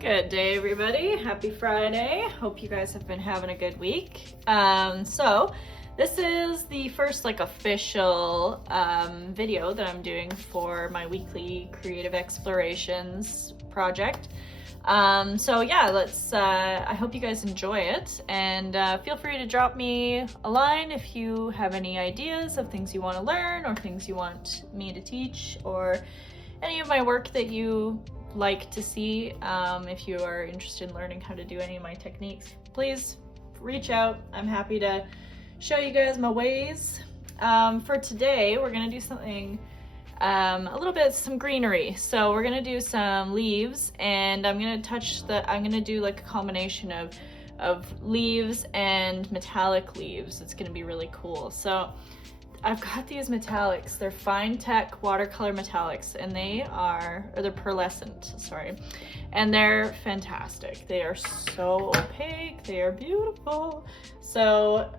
Good day, everybody. Happy Friday. Hope you guys have been having a good week. So this is the first official video that I'm doing for my weekly creative explorations project. So yeah, I hope you guys enjoy it, and feel free to drop me a line if you have any ideas of things you want to learn or things you want me to teach, or any of my work that you like to see. If you are interested in learning how to do any of my techniques, please reach out. I'm happy to show you guys my ways. For today, we're gonna do something some greenery. So we're gonna do some leaves, and I'm gonna do like a combination of leaves and metallic leaves. It's gonna be really cool. So I've got these metallics. They're fine tech watercolor metallics, and they're pearlescent, sorry. And they're fantastic. They are so opaque, they are beautiful. So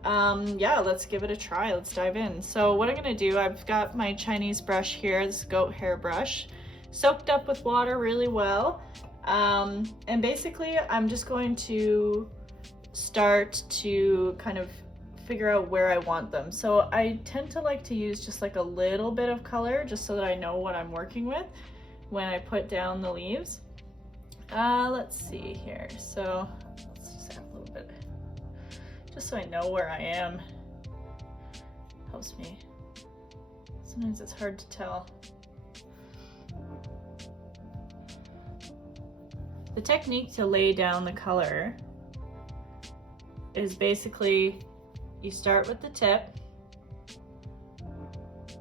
yeah, let's give it a try. Let's dive in. So what I'm gonna do, I've got my Chinese brush here, this goat hair brush, soaked up with water really well. And basically I'm just going to start to kind of figure out where I want them. So I tend to like to use just like a little bit of color, just so that I know what I'm working with when I put down the leaves. Let's see here. So let's just add a little bit, just so I know where I am. Helps me. Sometimes it's hard to tell. The technique to lay down the color is basically you start with the tip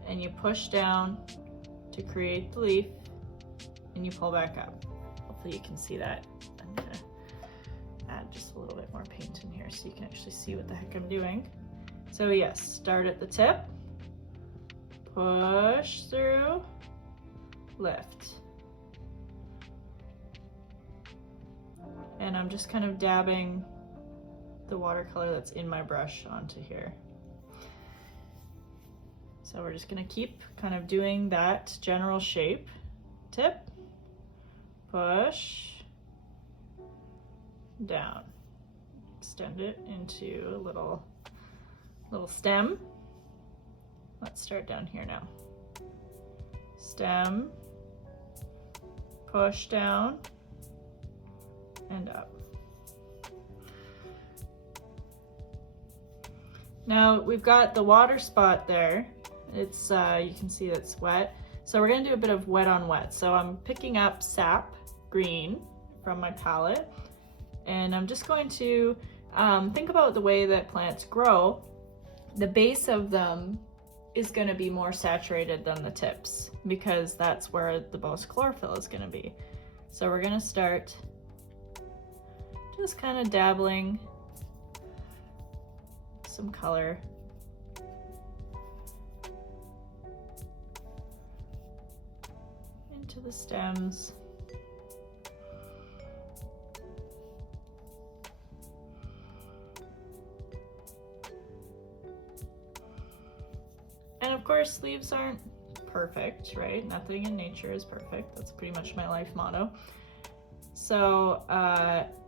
and you push down to create the leaf, and you pull back up. Hopefully you can see that. I'm gonna add just a little bit more paint in here so you can actually see what the heck I'm doing. So yes, start at the tip, push through, lift. And I'm just kind of dabbing the watercolor that's in my brush onto here. So we're just gonna keep kind of doing that general shape. Tip, push, down. Extend it into a little stem. Let's start down here now. Stem, push down, and up. Now we've got the water spot there. It's you can see it's wet. So we're gonna do a bit of wet on wet. So I'm picking up sap green from my palette, and I'm just going to think about the way that plants grow. The base of them is gonna be more saturated than the tips, because that's where the most chlorophyll is gonna be. So we're gonna start just kind of dabbling some color into the stems. And of course, leaves aren't perfect, right? Nothing in nature is perfect. That's pretty much my life motto. So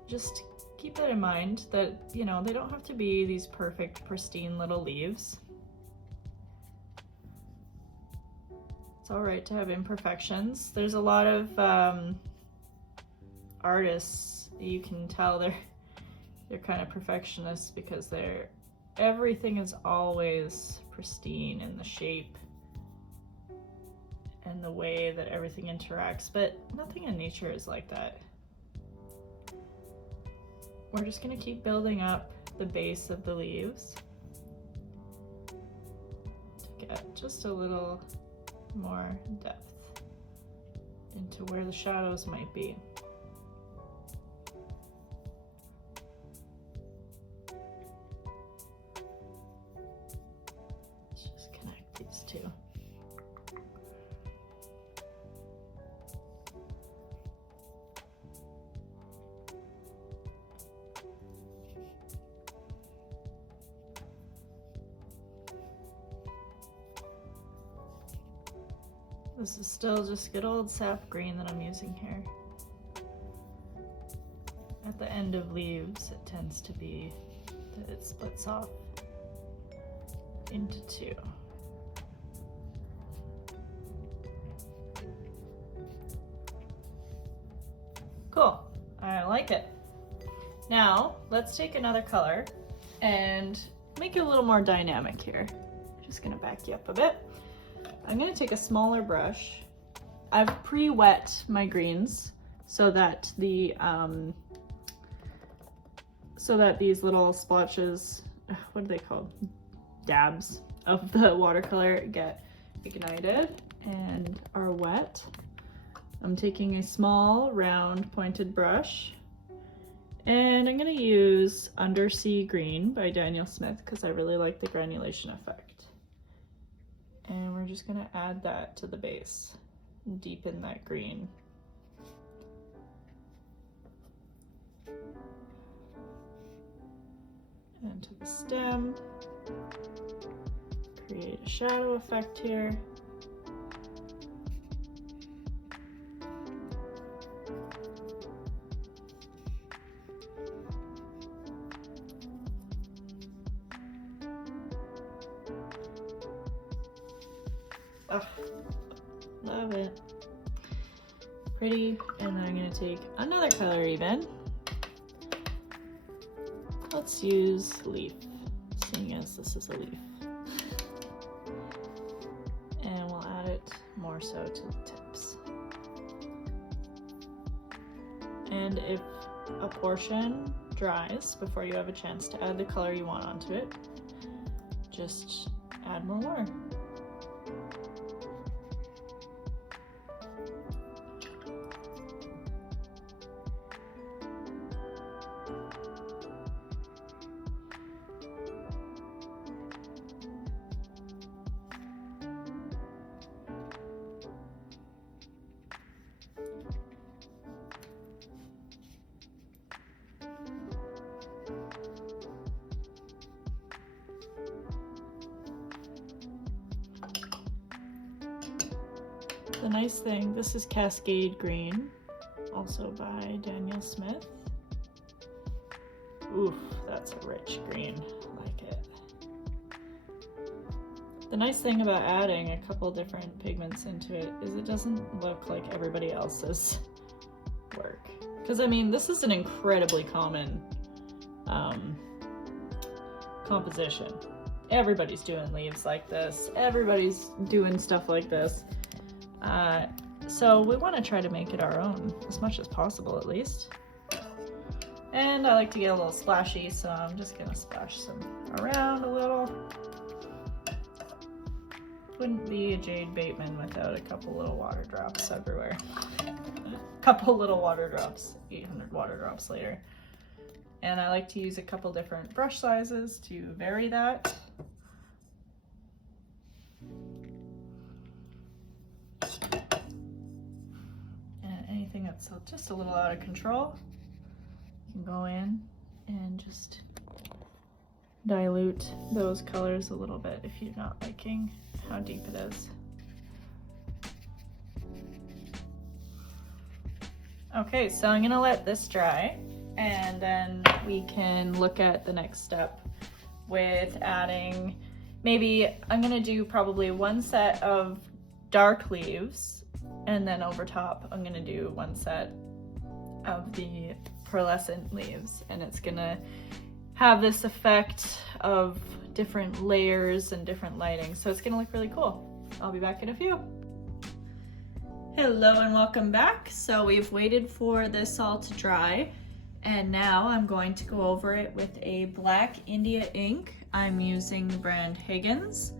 just keep that in mind, that, you know, they don't have to be these perfect, pristine little leaves. It's all right to have imperfections. There's a lot of artists, you can tell they're kind of perfectionists, because everything is always pristine in the shape and the way that everything interacts, but nothing in nature is like that. We're just gonna keep building up the base of the leaves to get just a little more depth into where the shadows might be. Let's just connect these two. This is still just good old sap green that I'm using here. at the end of leaves, it tends to be that it splits off into two. Cool, I like it. Now, let's take another color and make it a little more dynamic here. Just gonna back you up a bit. I'm gonna take a smaller brush. I've pre-wet my greens so that the these little splotches, what are they called? Dabs of the watercolor get ignited and are wet. I'm taking a small, round, pointed brush, and I'm gonna use Undersea Green by Daniel Smith because I really like the granulation effect. And we're just gonna add that to the base, deepen that green. And to the stem, create a shadow effect here. Oh, love it. Pretty. And I'm gonna take another color even. Let's use leaf, seeing as this is a leaf. And we'll add it more so to the tips. And if a portion dries before you have a chance to add the color you want onto it, just add more. The nice thing, this is Cascade Green, also by Daniel Smith. Oof, that's a rich green, I like it. The nice thing about adding a couple different pigments into it is it doesn't look like everybody else's work. Because I mean, this is an incredibly common composition. Everybody's doing leaves like this. Everybody's doing stuff like this. So we want to try to make it our own as much as possible, at least. And I like to get a little splashy, so I'm just gonna splash some around a little. Wouldn't be a Jade Bateman without a couple little water drops everywhere. A couple little water drops, 800 water drops later. And I like to use a couple different brush sizes to vary that. Anything that's just a little out of control, you can go in and just dilute those colors a little bit if you're not liking how deep it is. Okay, so I'm gonna let this dry and then we can look at the next step with adding, maybe I'm gonna do probably one set of dark leaves, and then over top, I'm gonna do one set of the pearlescent leaves, and it's gonna have this effect of different layers and different lighting. So it's gonna look really cool. I'll be back in a few. Hello and welcome back. So we've waited for this all to dry, and now I'm going to go over it with a black India ink. I'm using the brand Higgins.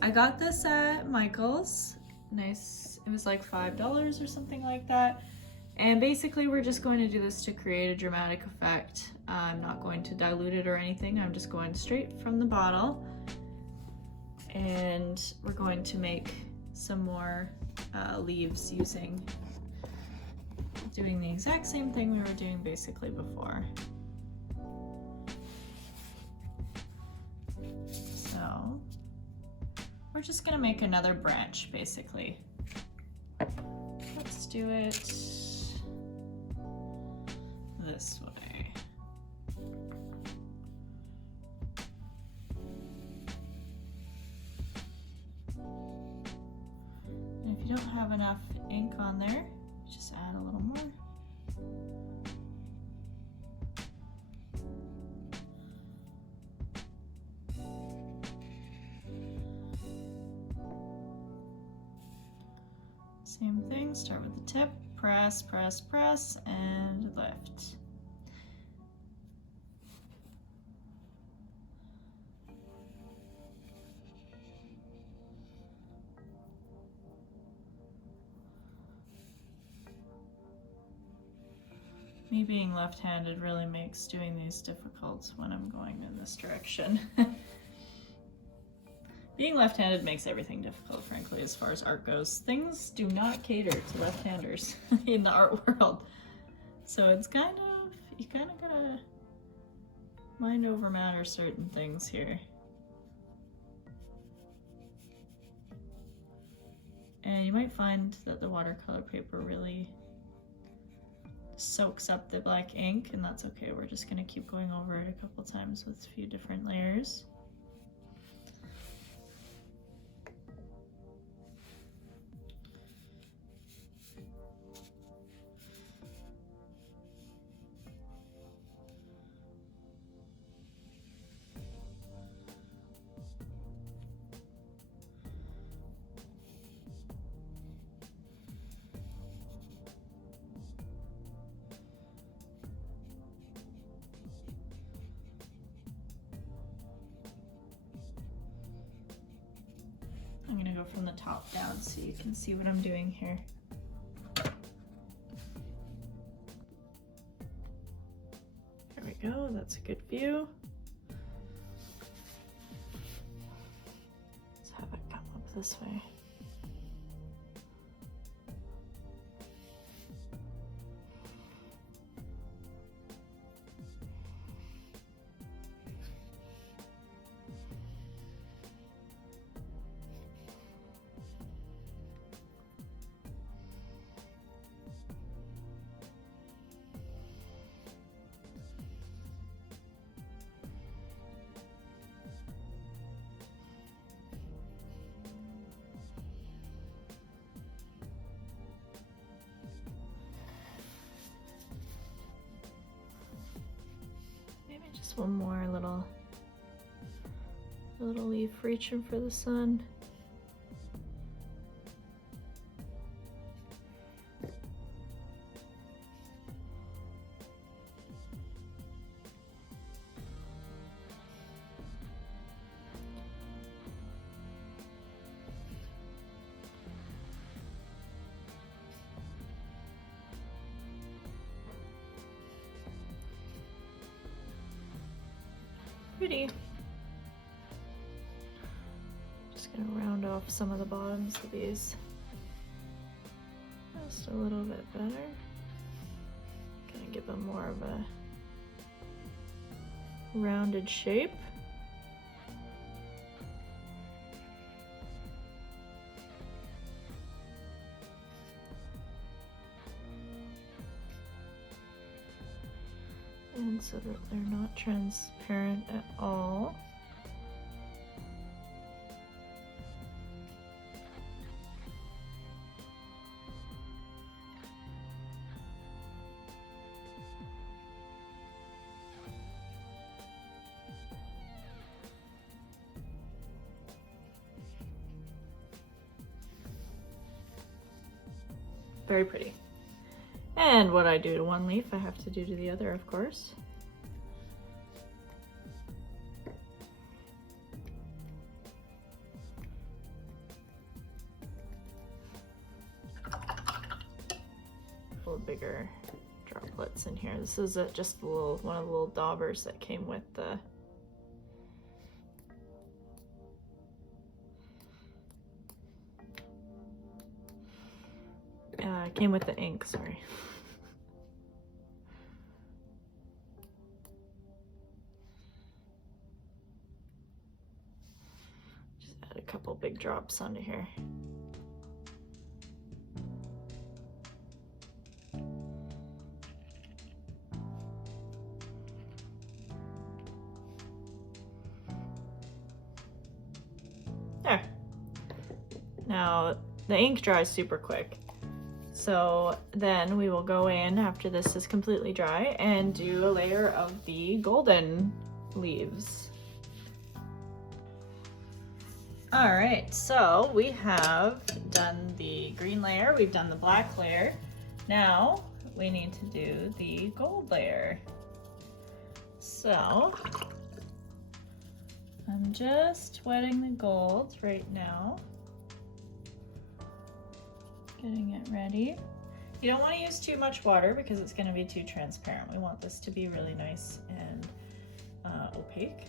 I got this at Michael's. Nice, it was like $5 or something like that. And basically we're just going to do this to create a dramatic effect. I'm not going to dilute it or anything. I'm just going straight from the bottle. And we're going to make some more leaves doing the exact same thing we were doing basically before. So we're just gonna make another branch basically. Let's do it this way. don't have enough ink on there, just add a little more. Same thing, start with the tip, press, press, press, and lift. Me being left-handed really makes doing these difficult when I'm going in this direction. Being left-handed makes everything difficult, frankly, as far as art goes. Things do not cater to left-handers in the art world. So it's kind of, you kind of gotta mind over matter certain things here. And you might find that the watercolor paper really soaks up the black ink, and that's okay. We're just gonna keep going over it a couple times with a few different layers. I'm gonna go from the top down so you can see what I'm doing here. There we go, that's a good view. Let's have it come up this way. Just one more little leaf reaching for the sun. Pretty. Just gonna round off some of the bottoms of these just a little bit better. Gonna give them more of a rounded shape. And so that they're not transparent at all. Very pretty. And what I do to one leaf, I have to do to the other, of course. A little bigger droplets in here. This is just a little, one of the little daubers that came with the ink, sorry. Just add a couple big drops onto here. There. Now, the ink dries super quick. So then we will go in after this is completely dry and do a layer of the golden leaves. All right, so we have done the green layer, we've done the black layer. Now we need to do the gold layer. So I'm just wetting the gold right now. Getting it ready. You don't want to use too much water because it's going to be too transparent. We want this to be really nice and opaque.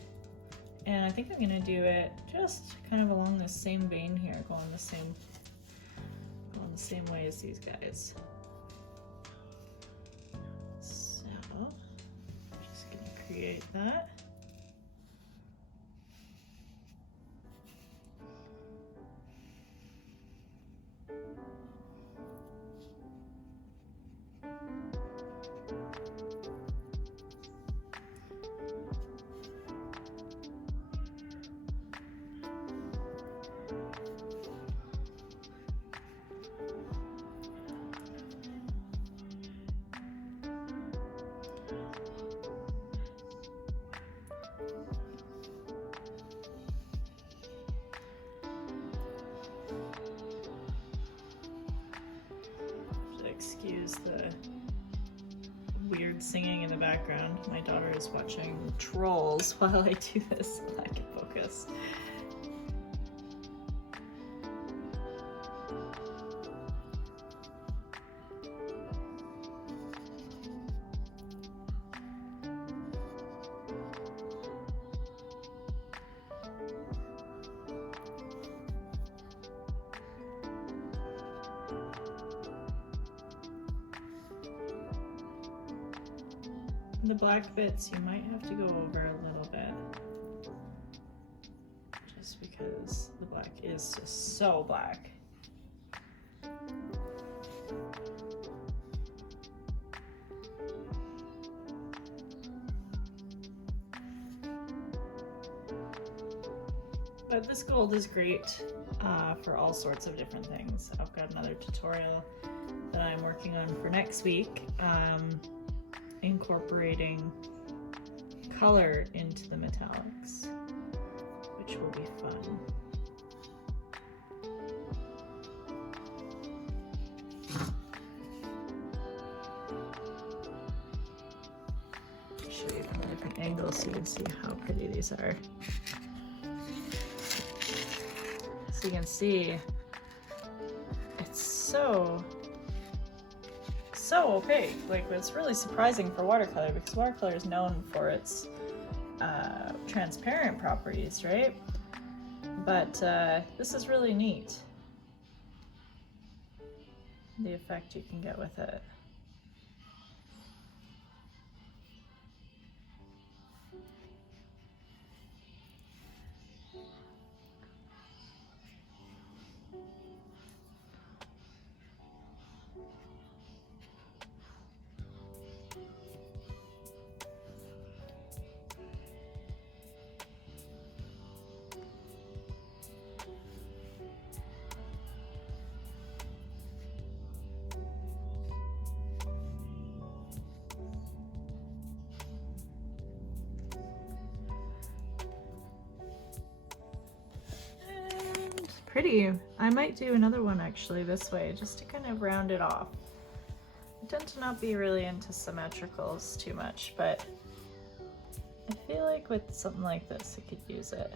And I think I'm going to do it just kind of along the same vein here, going the same way as these guys. So I'm just going to create that. Excuse the weird singing in the background. My daughter is watching Trolls while I do this. I can focus. The black bits you might have to go over a little bit, just because the black is just so black. But this gold is great for all sorts of different things. I've got another tutorial that I'm working on for next week. Incorporating color into the metallics, which will be fun. I'll show you from a different angle so you can see how pretty these are. So you can see it's so opaque. Like, it's really surprising for watercolor because watercolor is known for its transparent properties, right? But this is really neat, the effect you can get with it. Pretty. I might do another one actually this way just to kind of round it off. I tend to not be really into symmetricals too much, but I feel like with something like this I could use it.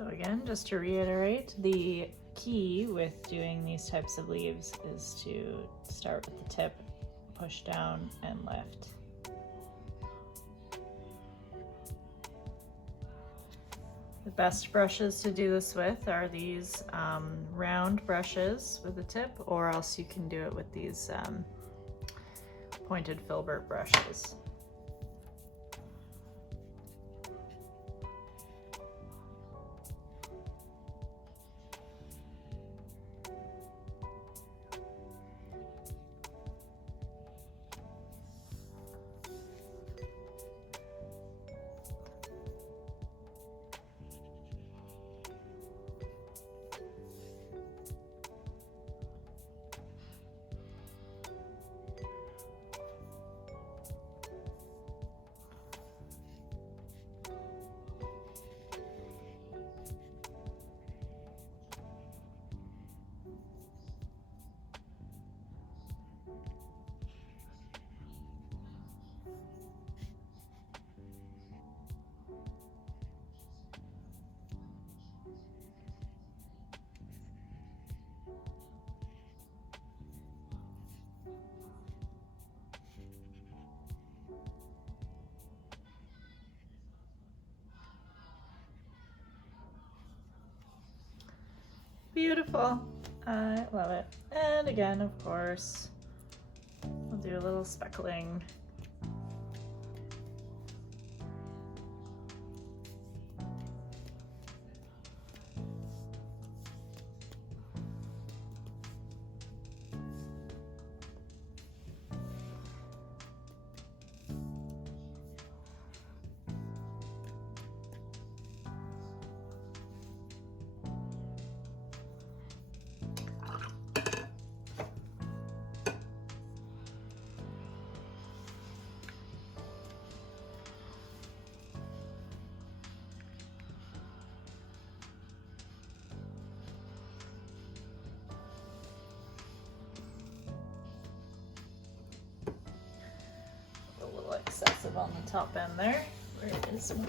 So again, just to reiterate, the key with doing these types of leaves is to start with the tip, push down and lift. The best brushes to do this with are these round brushes with a tip, or else you can do it with these pointed filbert brushes. Beautiful. I love it. And again, of course, we'll do a little speckling. Excessive on the top end there. Where is mine?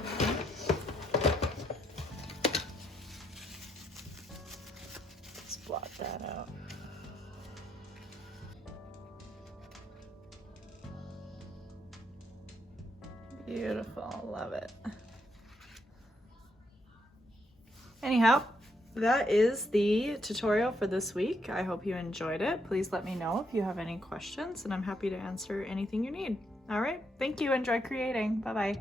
Let's blot that out. Beautiful, love it. Anyhow, that is the tutorial for this week. I hope you enjoyed it. Please let me know if you have any questions, and I'm happy to answer anything you need. All right, thank you. Enjoy creating. Bye-bye.